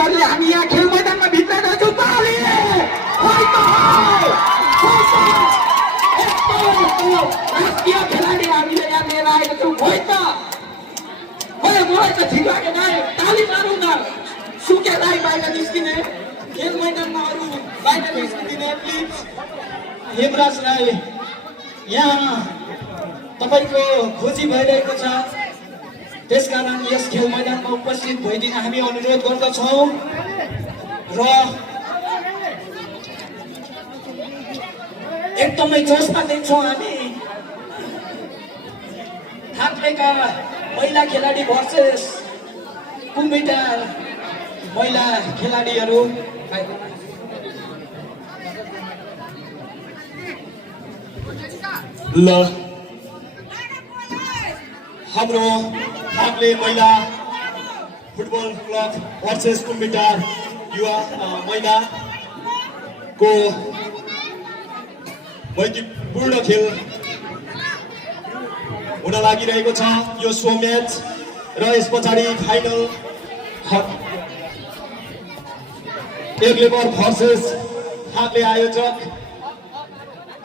खेलाडीहरूले हामी यहाँ खेल मैदानमा भित्रेका छौँ ताली राष्ट्रिय खेलाडी हामीले यहाँ लिएर आएको छौँ होइन मलाई त ठिक लागेन ताली मारौँ न सुके राई बाहिर निस्किने खेल मैदानमा अरू बाहिर निस्किदिने प्लिज हेमराज राई यहाँ तपाईको खोजी भइरहेको छ त्यसकारण यस खेल मैदानमा उपस्थित भइदिन हामी अनुरोध गर्दछौँ र एकदमै जोसमा देख्छौँ हामी थाक्लेका महिला खेलाडी भर्सेस कुम्भिटार महिला खेलाडीहरू ल हाम्रो थाक्ले महिला फुटबल क्लब भर्सेस कुम्भिटार युवा महिलाको मैत्रीपूर्ण खेल हुन लागिरहेको छ यो सो म्याच र यस पछाडि फाइनल एग्लेबर भर्सेस थाक्ले आयोजक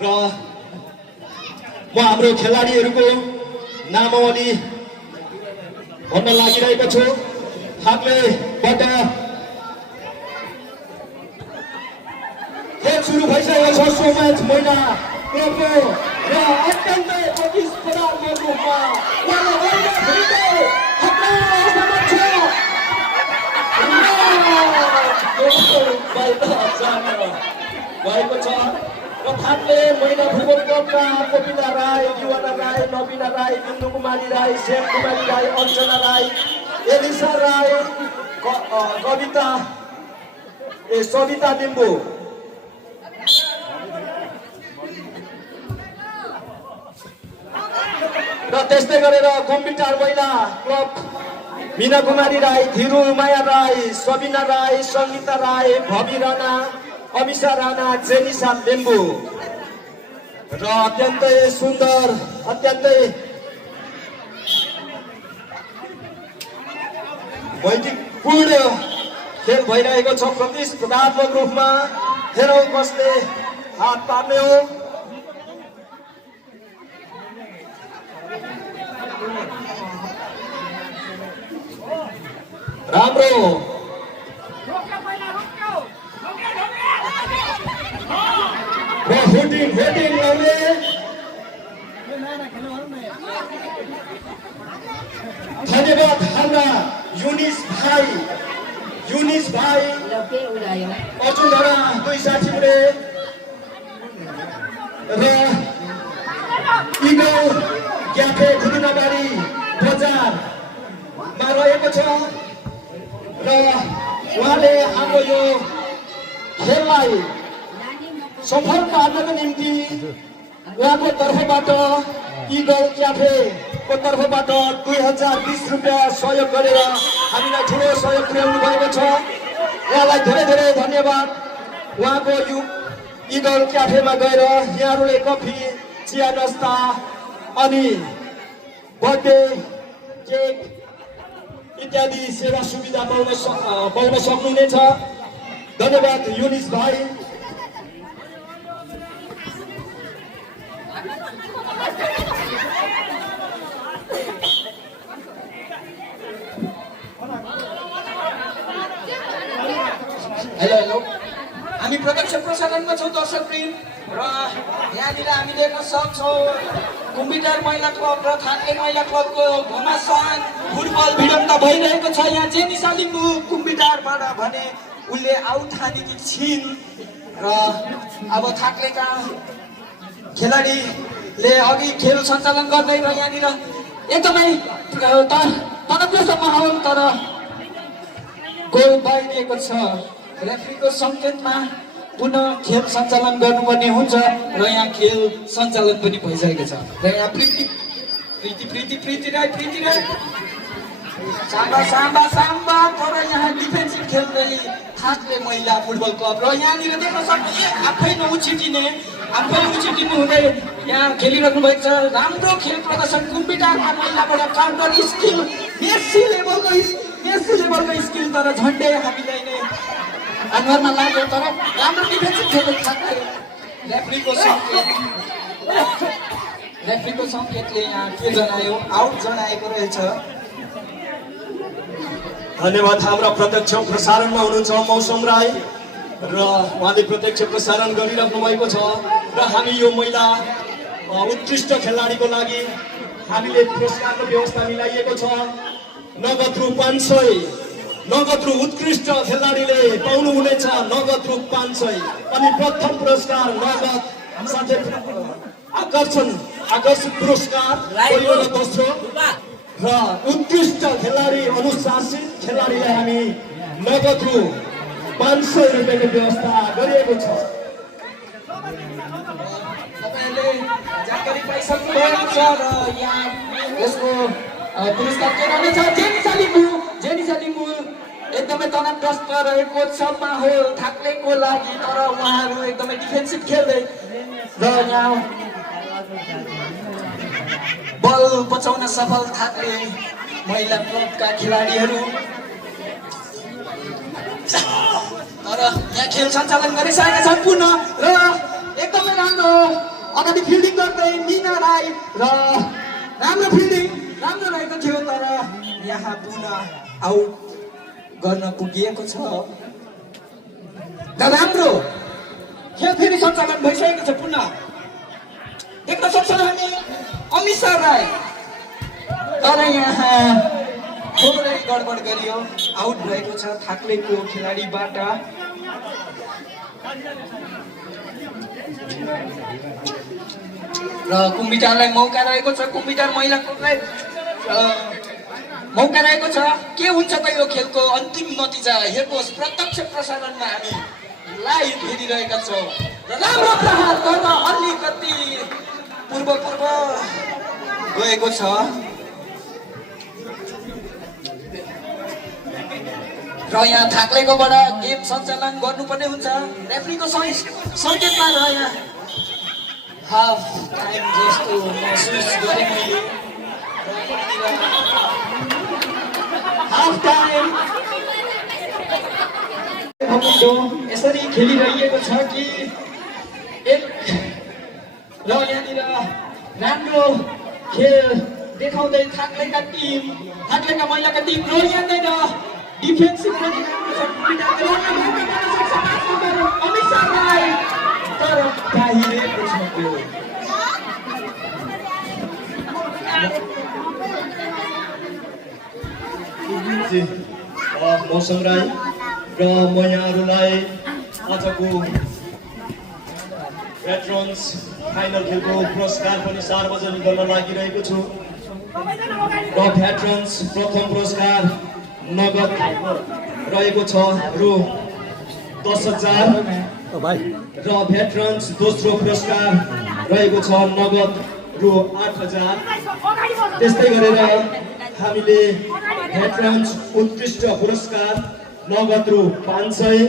र म हाम्रो खेलाडीहरूको नामावली भन्न लागिरहेको छु थाक्लेबाट खेल सुरु भइसकेको छ सो म्याच महिला क्लबको र अत्यन्तै प्रतिस्पर्धात्मक रूपमा भएको छ र थाक्ले महिला फुटबल क्लबका कपिला राई युवना राई नवीना राई बिन्दु कुमारी राई श्याम कुमारी राई अर्चना राई एलिसा राई सविता लिम्बू र त्यस्तै गरेर कुम्भिटार महिला क्लब मीना कुमारी राई धिरु माया राई सबिना राई सङ्गीता राई भवि राणा अमिषा राणा जेनिसा लिम्बू र अत्यन्तै सुन्दर अत्यन्तै मैत्रीपूर्ण खेल भइरहेको छ प्रतिस्पर्धात्मक रूपमा हेरौँ कसले हात पार्ने हो राम्रो होटिङ ल्याउने धन्यवाद हाम्रा युनिस भाइ अर्जुन धारा 2 साथी हुने र इगल क्याफे खुदिनाबारी बजारमा रहेको छ र उहाँले हाम्रो यो खेललाई सफल पार्नको निम्ति उहाँको तर्फबाट इगल क्याफेको तर्फबाट 2020 रुपियाँ सहयोग गरेर हामीलाई ठुलो सहयोग पुर्याउनु भएको छ उहाँलाई धेरै धेरै धन्यवाद उहाँको यो इगल क्याफेमा गएर यहाँहरूले कफी चिया नास्ता अनि बर्थडे केक इत्यादि सेवा सुविधा पाउन सक्नुहुनेछ धन्यवाद युनिस भाइ हेलो हामी प्रत्यक्ष प्रसारणमा छौँ दर्शकवृन्द र यहाँनिर हामी देख्न सक्छौँ कुम्भिटार महिला क्लब र थाक्ले महिला क्लबको घमासान फुटबल भिडन्त भइरहेको छ यहाँ जेनिसा लिम्बू कुम्भिटारबाट भने उसले आउट हानेकी छिन् र अब थाक्लेका खेलाडीले अघि खेल सञ्चालन गर्दै र यहाँनिर एकदमै तनप्रेस माहौल तर गोल भइरहेको छ रेफ्रीको सङ्केतमा पुनः खेल सञ्चालन गर्नुपर्ने हुन्छ र यहाँ खेल सञ्चालन पनि भइसकेको छ र यहाँ प्रीति राई साम्बा तर यहाँ डिफेन्सिभ खेल्दै थाक्ले महिला फुटबल क्लब र यहाँनिर देख्न सक्नु आफै नउछिटिनु हुँदै यहाँ खेलिरहनु भएको छ राम्रो खेल प्रदर्शन कुम्भिटारमा महिलाबाट काउन्टर स्किल मेसी नेक्स्ट लेभलको स्किल तर झन्डै हामीलाई नै अनुहारमा लाग्यो तर राम्रो डिफेन्सिभ खेल्दै थाक्यो रेफ्रीको सङ्केतले यहाँ के जनायो आउट जनाएको रहेछ धन्यवाद हाम्रा प्रत्यक्ष प्रसारणमा हुनुहुन्छ मौसम राई र उहाँले प्रत्यक्ष प्रसारण गरिराख्नु भएको छ र हामी यो महिला उत्कृष्ट खेलाडीको लागि हामीले पुरस्कारको व्यवस्था मिलाइएको छ नगद रु 500 नगद रु उत्कृष्ट खेलाडीले पाउनुहुनेछ नगद रु 500 अनि प्रथम पुरस्कार नगद साथै आकर्षक पुरस्कार पहिलो र दोस्रो र उत्कृष्ट खेलाडी अनुशासित खेलाडीलाई हामी नगद रु 500 रुपियाँको व्यवस्था गरिएको छ तपाईँले जानकारी पाइसक्नु भएको छ र यहाँ यसको पुरस्कार के रहनेछ जेनिसा लिम्बू एकदमै तनावग्रस्त रहेको छ माहौल थाक्लेको लागि तर उहाँहरू एकदमै डिफेन्सिभ खेल्दै र यहाँ बल बचाउन सफल थाक्ले महिला क्लबका खेलाडीहरू तर यहाँ खेल सञ्चालन गरिसकेका छन् पुनः र एकदमै राम्रो अगाडि फिल्डिङ गर्दै मिना राई र राम्रो फिल्डिङ राम्रो रहेको थियो तर यहाँ पुनः आउट गर्न पुगिएको छ र राम्रो खेल फेरि सञ्चालन भइसकेको छ पुनः देख्न सक्छौँ हामी अमिषा राई तर यहाँ थोरै गडबड गरियो आउट भएको छ थाक्लेको खेलाडीबाट र कुम्बिटारलाई मौका रहेको छ कुम्बिटार महिला क्लबलाई मौका रहेको छ के हुन्छ त यो खेलको अन्तिम नतिजा हेर्नुहोस् प्रत्यक्ष प्रसारणमा हामी लाइभ हेरिरहेका छौँ र राम्रो प्रहार गर्न अलिकति पूर्व गएको छ र यहाँ थाक्लेकोबाट गेम सञ्चालन गर्नुपर्ने हुन्छ रेफ्रीको सङ्केतमा र यहाँ हाफ टाइम जस्तो महसुस गरेँ मैले हाफ टाइम यसरी खेलिरहेको छ कि एक र यहाँनिर राम्रो खेल देखाउँदै थाक्लेका महिलाका टिम र यहाँनिर डिफेन्सिभ पनि राम्रो छ अमिषा राई तर बाहिरको छ मौसम राई र म यहाँहरूलाई आजको पेट्रोन्स फाइनल खेलको पुरस्कार पनि सार्वजनिक गर्न लागिरहेको छु र भेटरन्स प्रथम पुरस्कार नगद रहेको छ रु 10,000 र भेटरन्स दोस्रो पुरस्कार रहेको छ नगद रु 8,000 त्यस्तै गरेर हामीले भेटरन्स उत्कृष्ट पुरस्कार नगद रु 500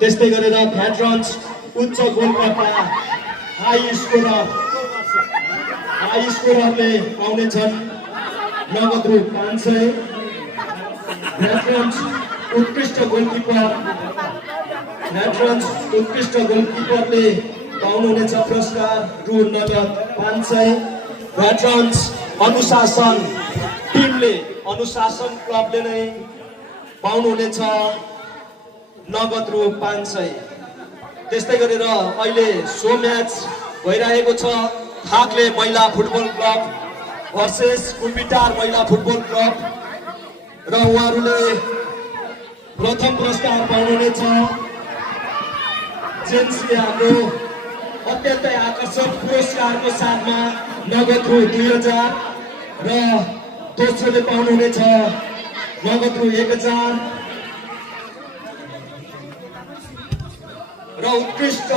त्यस्तै गरेर भेटरन्स उच्च गोलकर्ता हाई स्कोररले पाउनेछन् नगद रु 500 भेटरन्स उत्कृष्ट गोलकिपरले पाउनुहुनेछ पुरस्कार रु नगद 500 भेटरन्स अनुशासन टिमले अनुशासन क्लबले नै पाउनुहुनेछ नगद रु 500 त्यस्तै गरेर अहिले सो म्याच भइरहेको छ थाक्ले महिला फुटबल क्लब भर्सेस कुम्बिटार महिला फुटबल क्लब र उहाँहरूले प्रथम पुरस्कार पाउनुहुनेछ जेन्सले हाम्रो अत्यन्तै आकर्षक पुरस्कारको साथमा नगद रु 2,000 र दोस्रोले पाउनुहुनेछ नगद रु 1,000 र उत्कृष्ट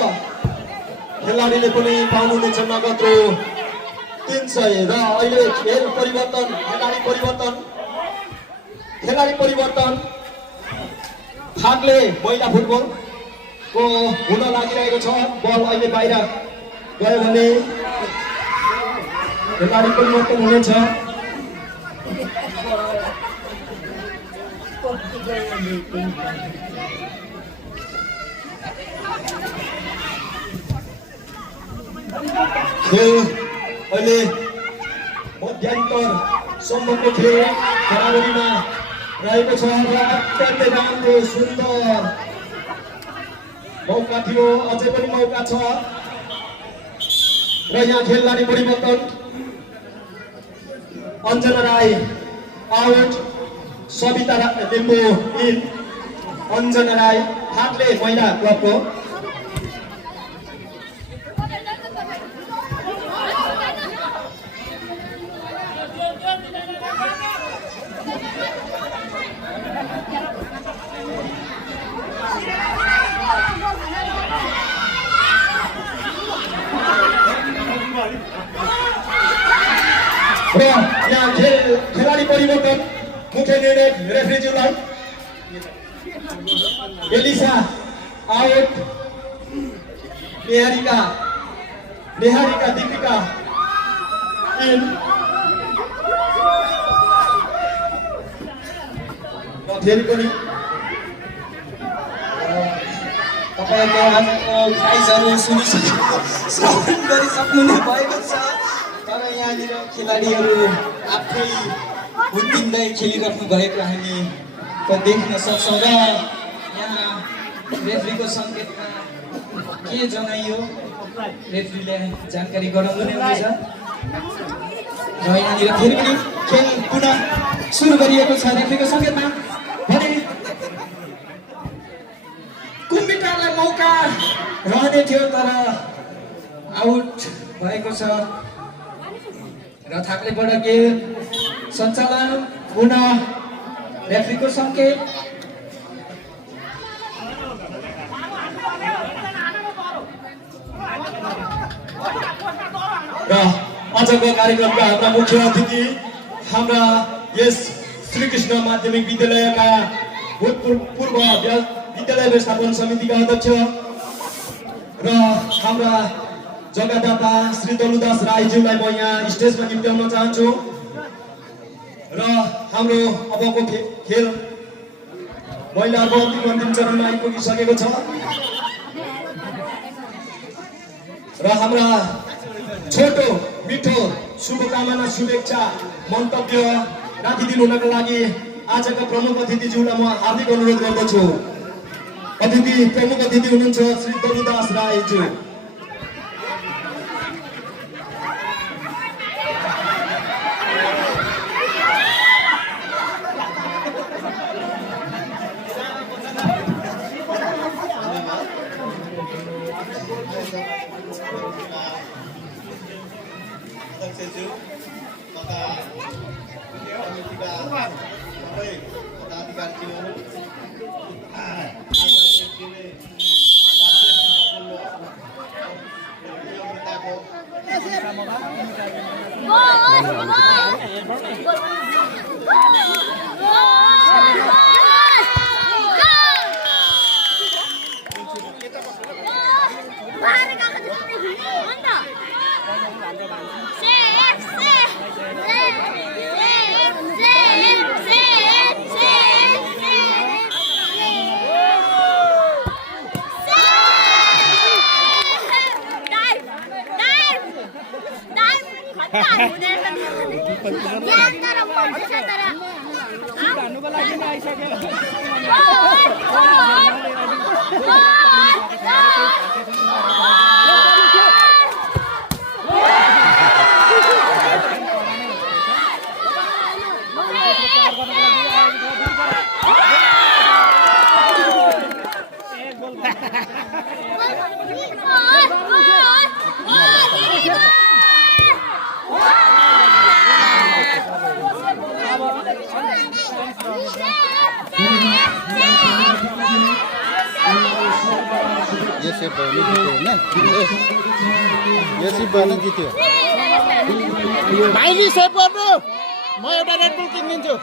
खेलाडीले पनि पाउनुहुनेछ नगद रु 300 र अहिले खेलाडी परिवर्तन थाक्ले महिला फुटबलको हुन लागिरहेको छ बल अहिले बाहिर गयो भने खेलाडी परिवर्तन हुनेछ खेल अहिले मध्यान्तर सम्मको खेल बराबरीमा रहेको छ र अत्यन्तै राम्रो सुन्दर मौका थियो, अझै पनि मौका छ र यहाँ खेलबारे परिवर्तन। Anjana Rai out, Savita Limbu in. अञ्जना राई हातले महिला क्लबको। र यहाँ खेलाडी परिवर्तन, मुख्य निर्णय रेफ्रीज्यूलाई। Alisa out, Neharika Deepika in. र फेरि पनि तपाईँको आजको प्राइजहरू श्रवण गरिसक्नु नै भएको छ, तर यहाँनिर खेलाडीहरू आफै हुत्तिँदै खेलिराख्नु भएको हामी देख्न सक्छौँ। र यहाँ रेफ्रीको सङ्केतमा के जनाइयो रेफ्रीले जानकारी गराउनु नै हुनेछ। र यहाँनिर फेरि पनि खेल पुनः सुरु गरिएको छ रेफ्रीको सङ्केतमा। भने कुम्बिटारलाई मौका रहने थियो तर आउट भएको छ र थाक्लेबाट गेल सञ्चालन पुनः रेफ्रीको सङ्केत। र आजको कार्यक्रमका हाम्रा मुख्य अतिथि हाम्रा यस श्रीकृष्ण माध्यमिक विद्यालयका भूतपूर्व विद्यालय व्यवस्थापन समितिका अध्यक्ष र हाम्रा जग्गादाता श्री दलुदास राईज्यूलाई म यहाँ स्टेजमा निम्त्याउन चाहन्छु। र हाम्रो अबको खेल महिलाहरूको अन्तिम चरणमा आइपुगिसकेको छ र हाम्रा छोटो मिठो शुभकामना शुभेच्छा मन्तव्य राखिदिनु हुनका लागि आजका प्रमुख अतिथिज्यूलाई म हार्दिक अनुरोध गर्दछु। प्रमुख अतिथि हुनुहुन्छ श्री दलुदास राईज्यू। जित्यो भाइजी सेभ गर्नु, म एउटा रेड बुल किनिदिन्छु।